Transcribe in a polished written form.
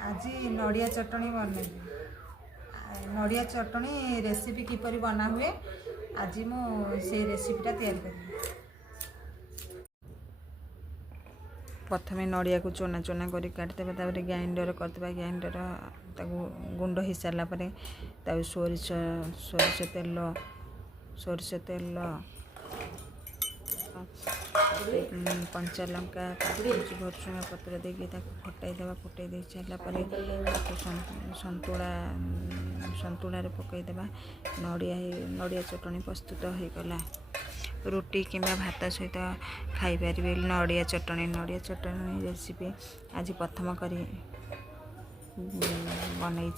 आज नड़िया चटनी बन नड़िया चटनी रेसिपी किपरि बना हुए आज से रेसिपीटा तैयार करी। प्रथम नड़िया को चोना चोना कर काटिदेबा तापर ग्राइंडर करदेबा ग्राइंडर ताको गुंड हो सारा पर सोरिष सोरिष तेल कंचा लंका भुसुंगा पत्र देके फटाईदेवा फुटाई दे सारापर सतुड़ा पकईदेवा नड़िया चटनी प्रस्तुत हो गला। रुटी किंबा भात सहित खाईपर नड़िया चटनी रेसिपी आज प्रथम कर बनई।